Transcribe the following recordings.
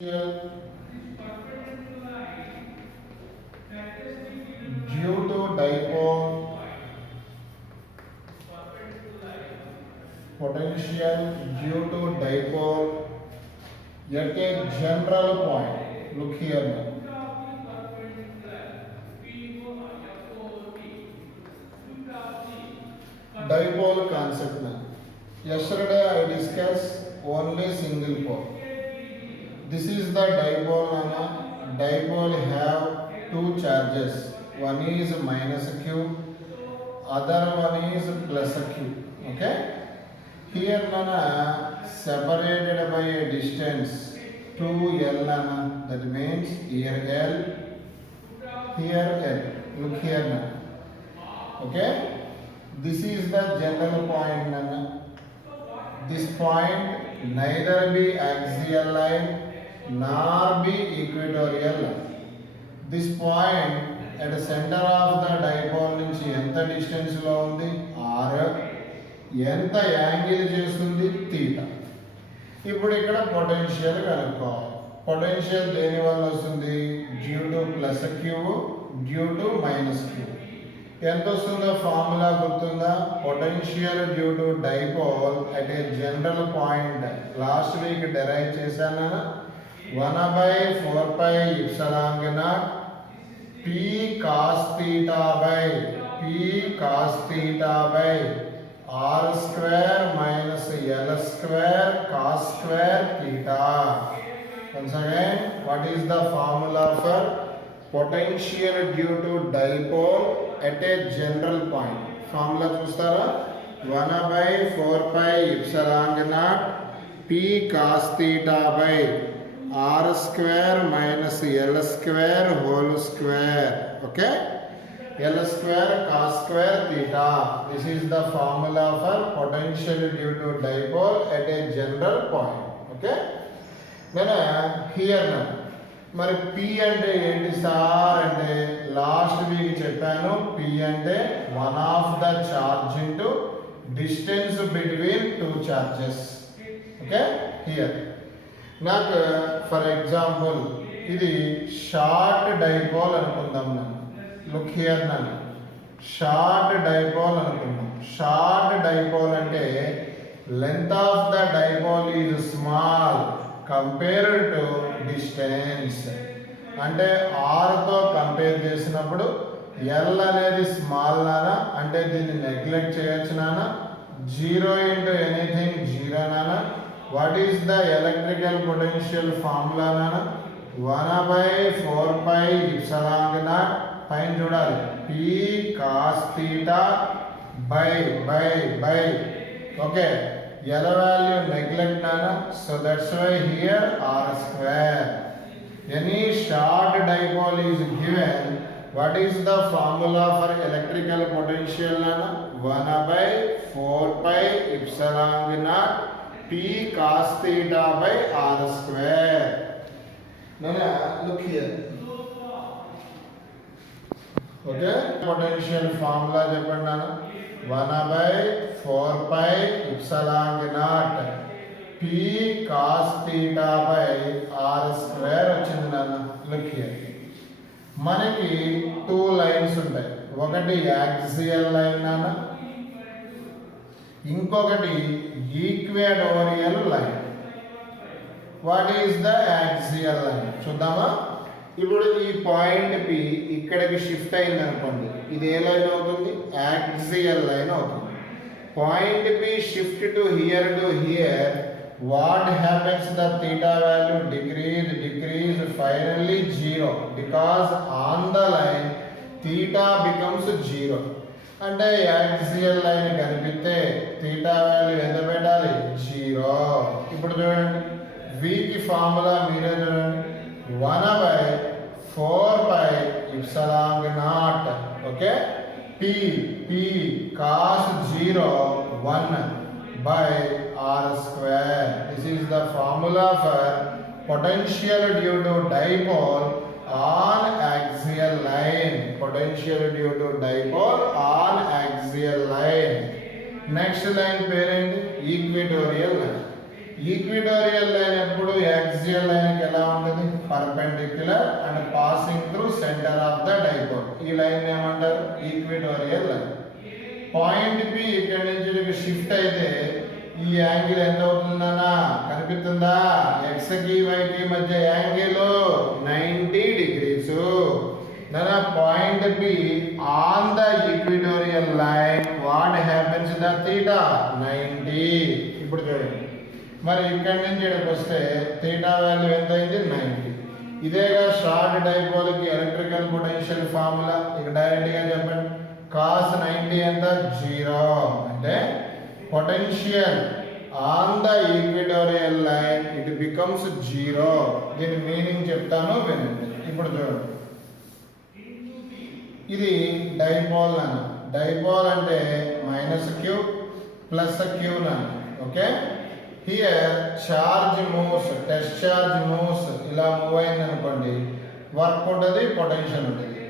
due to dipole potential due to dipole at a general point. Look here now. Dipole concept now. Yesterday I discussed only single pole. This is the dipole nana. Dipole have two charges. One is minus q, other one is plus q. Okay. Here nana separated by a distance 2l nana. That means here l, here l. Look here nana. Okay. This is the general point nana. This point neither be axial line nor be equatorial line. This point at the center of the dipole నుంచి ఎంత distance లో ఉంది r, ఎంత angle చేస్తుంది θ. ఇప్పుడు ఇక్కడ potential కనుక్కోవాలి. Potential దేని వల్ల వస్తుంది? Due to plus Q, due to minus Q. ఎంత వస్తుందో ఫార్ములా గుర్తుందా? Potential due to dipole at a general point last week derive చేశాను. 1/4πε0 p cos theta by p cos theta by r square minus l square cos square theta. Once again, what is the formula for potential due to dipole at a general point? Formula చూస్తారా? 1/4πε0 p cos theta by r square minus l square whole square. Okay, l square cos square theta. This is the formula for potential due to dipole at a general point. Okay, నేను here మరి p అంటే ఏంటి sir అంటే last week చెప్పాను. p అంటే one of the charge into distance between two charges. Okay, here నాకు for example ఇది short dipole అనుకుందాం. నన్ను లుక్ హియర్, నన్ను షార్ట్ డైపోల్ అనుకుందాం. షార్ట్ డైపోల్ అంటే length of the dipole is small compared to distance. అంటే ఆర్తో compare చేసినప్పుడు L అనేది స్మాల్ నానా, అంటే దీన్ని నెగ్లెక్ట్ చేయొచ్చు నానా. 0 ఇంటూ ఎనీథింగ్ 0 నానా. What is the electrical potential formula నానా? 1/4πε0 పైన చూడాలి. p cos theta by okay, L value neglect nana, so that's why here r square. Any short dipole is given. What is the formula for electrical potential nana? 1/4πε0 p cos theta by r square. Nana, look here. Okay, potential formula చెప్పండి nana. 1/4πε0 p cos theta by r square వచ్చింది నాన్న. Look here, మనకి two lines ఉంటాయి. ఒకటి axial line నాన్న, ఇంకొకటి equatorial line. What is the axial line చూద్దామా? ఇప్పుడు ఈ పాయింట్ P ఇక్కడికి షిఫ్ట్ అయింది అనుకోండి, ఇది ఏ లైన్ అవుతుంది? యాక్సియల్ లైన్ అవుతుంది. Point P shift to hear what happens? The theta value decrease finally 0 because on the line theta becomes 0. అంటే యాక్సియల్ లైన్ కనిపిస్తే థీటా వాల్యూ ఎంత పెట్టాలి? 0. ఇప్పుడు చూడండి, వీటి ఫార్ములా మీరే చూడండి. 1/4πε0. Okay, p cos 0 1 by r square. This is the formula for potential due to dipole on axial line. Potential due to dipole on axial line. Next line parent equatorial line. Equatorial line ఎప్పుడు axial line ఎలా ఉంటుంది, perpendicular and passing through centre of the dipole. ఈ line ఏమంటారు, equatorial line. Point P ఇక్కడ నుంచి shift అయితే ఈ angle ఎంత అవుతుందన్నా కనిపిస్తుందా, ఎక్స్ కి వై కి మధ్య angle 90 degrees. Then a point B on the equatorial line, what happens to the theta? 90. ఇప్పుడు చూడండి, మరి ఇక్కడ నుంచి ఇక్కడికి వస్తే థీటా వాల్యూ ఎంత అయింది, 90. ఇదేగా షార్ట్ డైపోల్ కి ఎలక్ట్రికల్ పొటెన్షియల్ ఫార్ములా. ఇక డైరెక్ట్ గా చెప్పండి, cos 90 ఎంత, 0. అంటే potential on the equatorial line it becomes 0. దీని మీనింగ్ చెప్తాను వినండి. ఇప్పుడు చూడండి, ఇది డైపోల్ అన్న. డైపోల్ అంటే -q ప్లస్ q అన్న. Okay, here charge moves, test charge moves. ఇలా మూవ్ అయింది అనుకోండి, వర్క్ ఉంటుంది, పొటెన్షియల్ ఉంటుంది.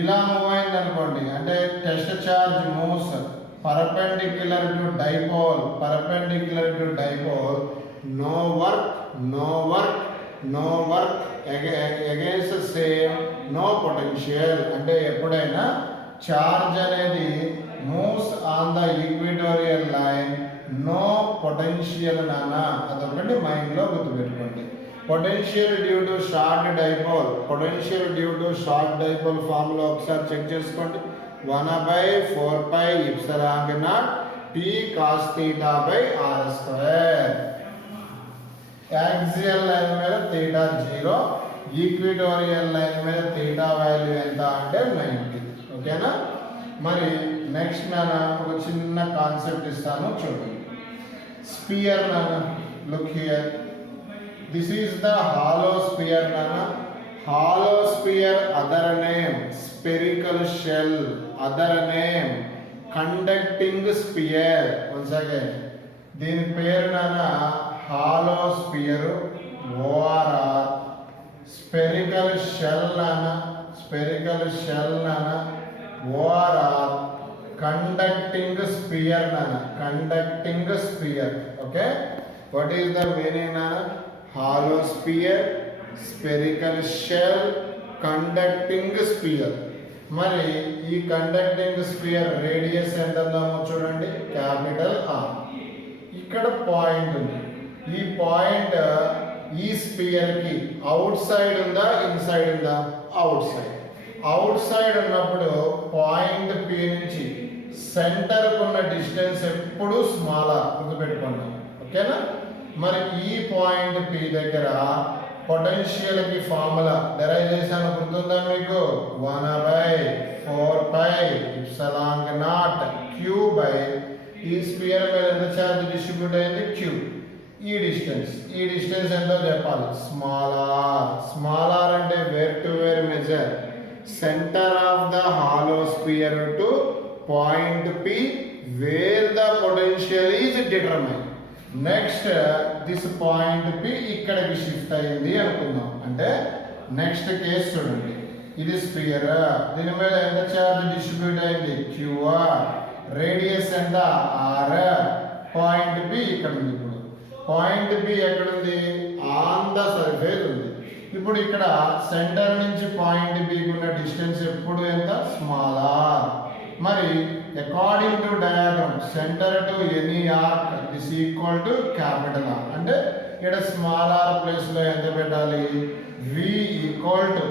ఇలా మూవ్ అయింది అనుకోండి అంటే test charge moves perpendicular to dipole, perpendicular to dipole, no work, no work, no work against same, no potential. అంటే ఎప్పుడైనా చార్జ్ అనేది moves on the equatorial line, no potential నానా, అదొకటి మైండ్ లో గుర్తుపెట్టుకోండి. Potential due to short dipole, potential due to short dipole formula ఒకసారి check చేసుకోండి. 1/4 pi epsilon naught p cos theta by r square. Axial line మీద theta 0, equatorial line మీద theta value ఎంత అంటే 90. ఓకేనా. మరి నెక్స్ట్ నాన్న ఒక చిన్న కాన్సెప్ట్ ఇస్తాను చూడండి. స్పియర్ నాన్న, look here, this is the hollow sphere నాన్న. Hollow sphere, other name spherical shell, other name conducting sphere. Once again, దీని పేరు నాన్న hollow sphere, ORR, spherical shell నాన్న, స్పెరికల్ షెల్ నాన్న, ORR, కండక్టింగ్ స్పియర్ నాన్న, conducting sphere. Okay, what is the meaning నాన్న, hollow sphere, spherical shell, conducting sphere. మరి ఈ conducting spear radius ఎంత ఉందో చూడండి, క్యాపిటల్ R. ఇక్కడ పాయింట్ ఉంది, ఈ పాయింట్ ఈ స్పియర్ కి అవుట్ సైడ్ ఉందా, ఇన్సైడ్ ఉందా, అవుట్ సైడ్. అవుట్ సైడ్ ఉన్నప్పుడు పాయింట్ P నుంచి సెంటర్ ఉన్న డిస్టెన్స్ ఎప్పుడు స్మాలర్, గుర్తుపెట్టుకోండి. ఓకేనా. మరి ఈ పాయింట్ P దగ్గర పొటెన్షియల్ కి ఫార్ములా డెరైవ్ చేశాను, గుర్తుందా మీకు, 1/4 pi epsilon naught q by ఈ స్పియర్ మీద ఎంత ఛార్జ్ డిస్ట్రిబ్యూట్ అయింది, q. ఈ డిస్టెన్స్ ఎంతో చెప్పాలి, స్మాలర్. స్మాలర్ అంటే where to where measure, centre of the hollow sphere to point P where the potential is determine. Next this point P ఇక్కడికి shift అయింది అనుకుందాం. అంటే నెక్స్ట్ కేసు చూడండి, ఇది స్పియర్, దీని మీద ఎంత చార్జ్ డిస్ట్రిబ్యూట్ అయింది, QR, రేడియస్ ఎంత, R, పాయింట్ P ఇక్కడ ఉంది. ఇప్పుడు పాయింట్ P ఎక్కడుంది, ఆన్ ద సర్ఫేస్ ఉంది. ఇప్పుడు ఇక్కడ సెంటర్ నుంచి పాయింట్ P ఉన్న డిస్టెన్స్ ఎప్పుడు ఎంత, స్మాలర్. మరి according to diagram centre to any arc is equal to capital R. అంటే ఇక్కడ స్మాల్ r ప్లేస్ లో ఎంత పెట్టాలి, V equal to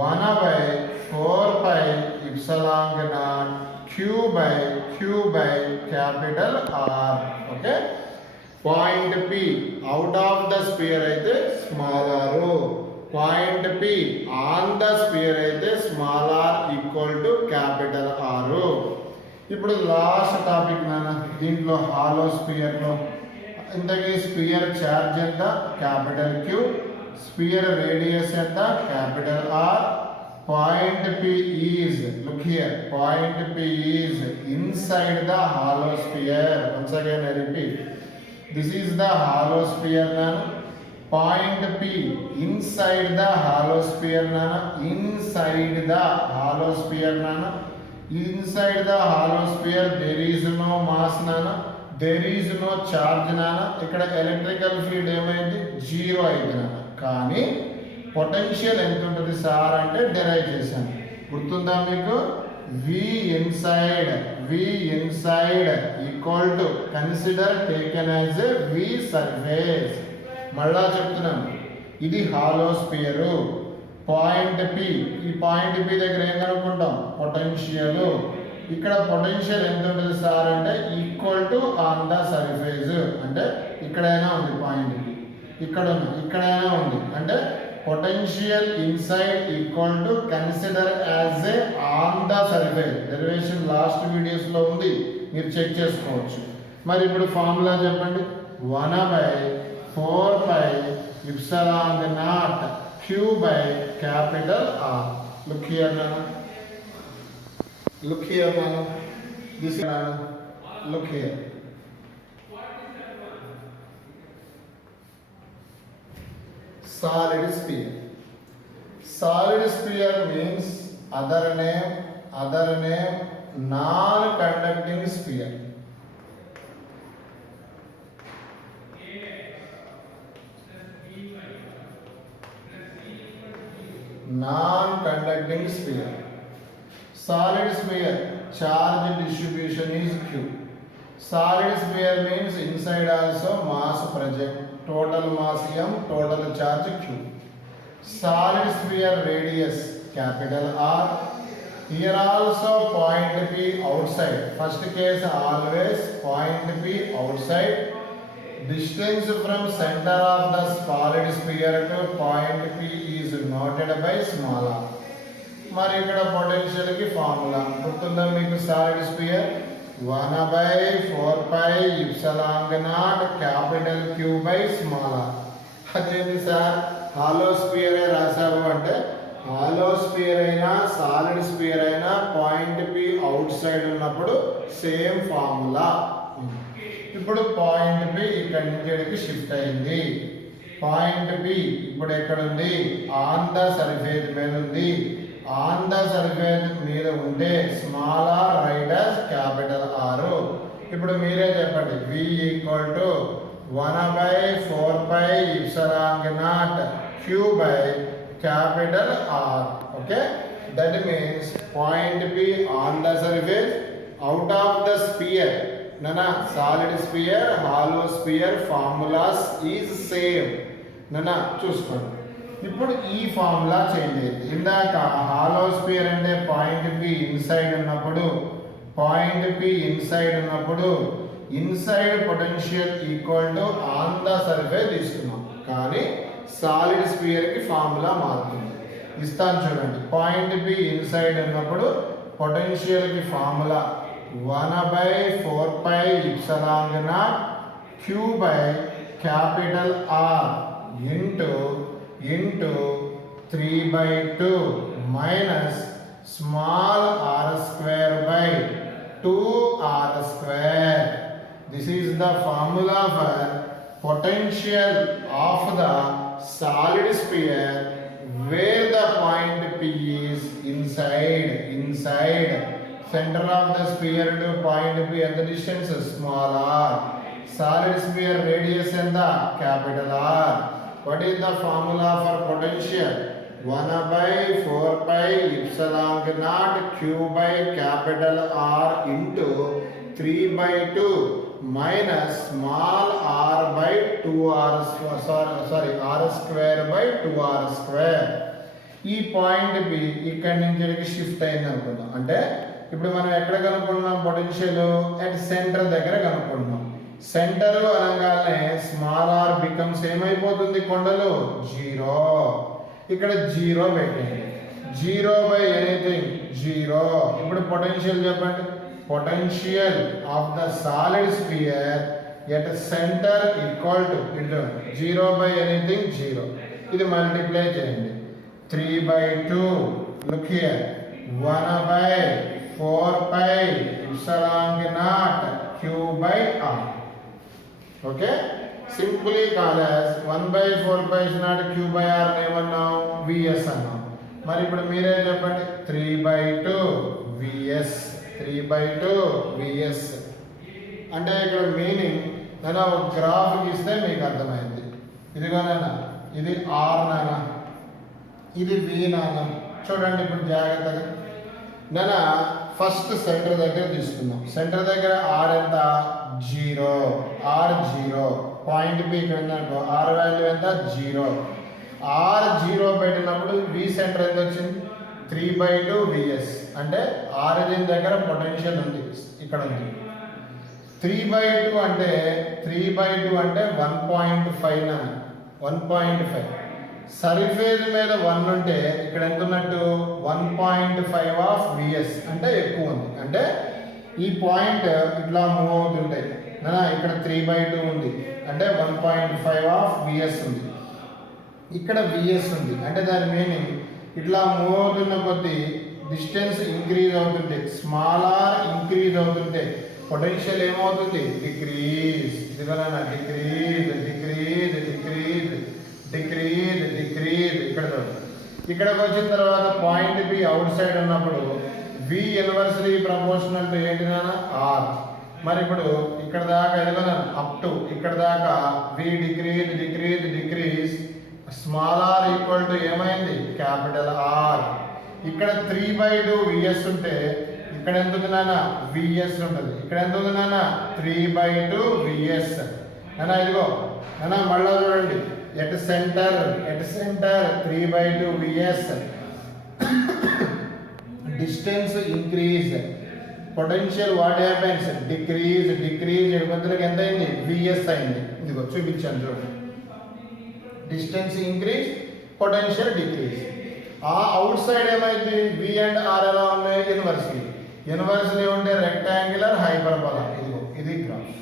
1/4 pi epsilon naught q by capital R. Okay, point P out of the sphere అయితే small r, point P on the sphere అయితే small r equal to capital R. ఇప్పుడు last topic నాన్న, దీంట్లో hollow sphere లో ఇంతకీ sphere charge ఎంత, capital Q, sphere radius ఎంత, capital R. Point P is, look here, point P is inside the hollow sphere. Once again I repeat, this is the hollow sphere నాన్న. Point P inside the hollow sphere నాన్న, inside the hollow sphere నాన్న. Inside the hollow sphere there is no mass nana, there is no charge నాన్న. ఇక్కడ electrical field ఏమైంది, zero అయింది నాన్న. కానీ potential ఎంత ఉంటుంది సార్ అంటే డిరైవ్ చేశాను. గుర్తుందా మీకు? V inside equal to consider taken as a V surface. మళ్ళా చెప్తున్నాను, ఇది హాలో స్పియర్. పాయింట్ పి, ఈ పాయింట్ పి దగ్గర ఏం కనుక్కుంటాం, పొటెన్షియల్. ఇక్కడ పొటెన్షియల్ ఎంత ఉంటుంది సార్ అంటే equal to on the surface. అంటే ఇక్కడైనా ఉంది పాయింట్ పి, ఇక్కడైనా ఉంది. అంటే potential inside equal to consider as A on the surface. Derivation last videos లో ఉంది, మీరు చెక్ చేసుకోవచ్చు. మరి ఇప్పుడు ఫార్ములా చెప్పండి. 1/4πε0 Q by capital R. Look here Nana. This is Nana. Look here. Solid sphere. Solid sphere means other name non-conducting sphere. Non-conducting sphere. Solid sphere charge distribution is Q. Solid sphere means inside also mass present. Total mass M, total charge Q. Solid sphere radius capital R. Here also point P outside. First case always point P outside. Distance from center of the solid sphere to point P is noted by small r. మరి ఇక్కడ potential కి formula గుర్తుందా మీకు? Solid sphere 1/4πε0 capital Q by small r. అదేంటి sir, hollow sphere రాశారు అంటే hollow sphere అయినా solid sphere అయినా పాయింట్ P అవుట్ సైడ్ ఉన్నప్పుడు సేమ్ ఫార్ములా. ఇప్పుడు పాయింట్ P ఇక్కడి నుంచి ఇక్కడికి షిఫ్ట్ అయింది. పాయింట్ P ఇప్పుడు ఎక్కడ ఉంది, ఆన్ ద సర్ఫేస్ మీద ఉంది. ఆన్ ద సర్ఫేస్ మీద ఉంటే small R right as capital R. ఇప్పుడు మీరే చెప్పండి, V equal to 1/4πε0 Q by capital R. Okay, that means point P on the surface out of the sphere. Nana, solid sphere, hollow sphere formulas is same. Nana, చూసుకోండి. ఇప్పుడు ఈ formula change అయింది. ఇందాక hollow spear అంటే point P inside ఉన్నప్పుడు inside potential equal to on the surface తీసుకున్నాం. కానీ solid spear కి ఫార్ములా మారుతుంది. ఇస్తాను చూడండి. పాయింట్ P ఇన్సైడ్ ఉన్నప్పుడు పొటెన్షియల్ కి formula 1/4πε0 Q by capital R into 3/2 minus small r square by 2r square. This is the formula for potential of the solid sphere where the point P is inside. Center of the sphere to point P and the distance small r. Solid sphere radius and the capital R. What is the formula for potential? 1/4πε0 Q by capital R into 3/2 minus small r by 2r r square by 2r square. ఈ point P ఇక్కడి నుంచి shift అయింది అనుకుందాం. అంటే ఇప్పుడు మనం ఎక్కడ కనుక్కుంటున్నాం potential? At centre దగ్గర కనుక్కుంటున్నాం. సెంటర్ అనగానే స్మాల్ ఆర్ బికమ్స్ ఏమైపోతుంది, కొండలు 0. ఇక్కడ 0 పెట్టండి. 0/anything 0. ఇప్పుడు పొటెన్షియల్ చెప్పండి. Potential of the solid sphere at center equal to 0/anything 0. ఇది మల్టిప్లై చేయండి. 3/2. Look here, 1/4πε0 Q by R. Okay, simply call as 1/4πε0 Q by R ఏమన్నాం, Vs అన్నాం. మరి ఇప్పుడు మీరే చెప్పండి, 3/2 Vs. అంటే ఇక్కడ మీనింగ్ నేను ఒక గ్రాఫ్ గీస్తే మీకు అర్థమైంది. ఇదిగో నాన్న, ఇది ఆర్ నాన్న, ఇది వి నాన్న. చూడండి ఇప్పుడు జాగ్రత్తగా. నేను ఫస్ట్ సెంటర్ దగ్గర తీసుకున్నాం. సెంటర్ దగ్గర ఆర్ ఎంత? 0. ఆర్ 0. పాయింట్ బి ఇక్కడ ఉందనుకో, ఆర్ వాల్యూ ఎంత? 0. ఆర్ 0 పెట్టినప్పుడు వి సెంటర్ ఎంత వచ్చింది? 3/2 విఎస్. అంటే ఆరిజిన్ దగ్గర పొటెన్షియల్ ఉంది, ఇక్కడ ఉంది. 3/2 అంటే 1.5 నా, 1.5. సర్ఫేస్ మీద 1 ఉంటే ఇక్కడ ఎంత ఉన్నట్టు? 1.5 ఆఫ్ విఎస్, అంటే ఎక్కువ ఉంది. అంటే ఈ పాయింట్ ఇట్లా మూవ్ అవుతుంటాయి. ఇక్కడ 3/2 ఉంది అంటే 1.5 ఆఫ్ విఎస్ ఉంది. ఇక్కడ విఎస్ ఉంది అంటే దాని మీనింగ్ ఇట్లా మూవ్ అవుతున్న కొద్దీ డిస్టెన్స్ ఇంక్రీజ్ అవుతుంటే, స్మాల్ ఆర్ ఇంక్రీజ్ అవుతుంటే పొటెన్షియల్ ఏమవుతుంది? డిక్రీజ్. ఇదిగోనా, decrease decrease decrease decrease decrease. ఇక్కడికి వచ్చిన తర్వాత పాయింట్ బి అవుట్ సైడ్ ఉన్నప్పుడు వి ఇన్వర్స్లీ ప్రపోర్షనల్ టు ఏంటి నాన్న? ఆర్. మరి ఇప్పుడు ఇక్కడ దాకా ఎదుగుదాం, అప్ టు ఇక్కడ దాకా V decrease decrease decrease, small R equal to ఏమైంది? Capital R. ఇక్కడ 3/2 విఎస్ ఉంటే ఇక్కడ ఎంత ఉంది నాన్న? విఎస్ ఉంటుంది. ఇక్కడ ఎంత ఉంది నాన్న? 3/2 విఎస్. నాన్న ఇదిగో నాన్న, మళ్ళా చూడండి, at centre 3/2 VS. Distance increase, potential what happens? Decrease decrease. మధ్యలోకి ఎంత అయింది? విఎస్ అయింది. ఇదిగో చూపించాను చూడండి. Distance increase, potential decrease. ఆ అవుట్ సైడ్ ఏమైంది? వి అండ్ ఆర్ ఎలా ఉన్నాయి? యూనివర్సిటీ. యూనివర్సిటీ ఉంటే రెక్టాంగులర్ హైపర్బోలా. ఇదిగో ఇది గ్రాఫ్.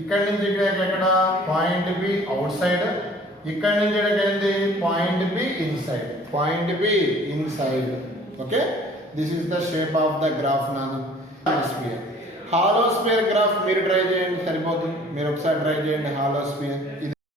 ఇక్కడి నుంచి ఇక్కడ ఎక్కడ? Point B outside. ఇక్కడి నుంచి ఇక్కడికి ఏంది? Point B inside. Point B inside. Okay, this is the shape of the graph నాన్న. స్పియర్, హాలో స్పియర్ గ్రాఫ్ మీరు ట్రై చేయండి, సరిపోతుంది. మీరు ఒకసారి ట్రై చేయండి హాలో స్పియర్.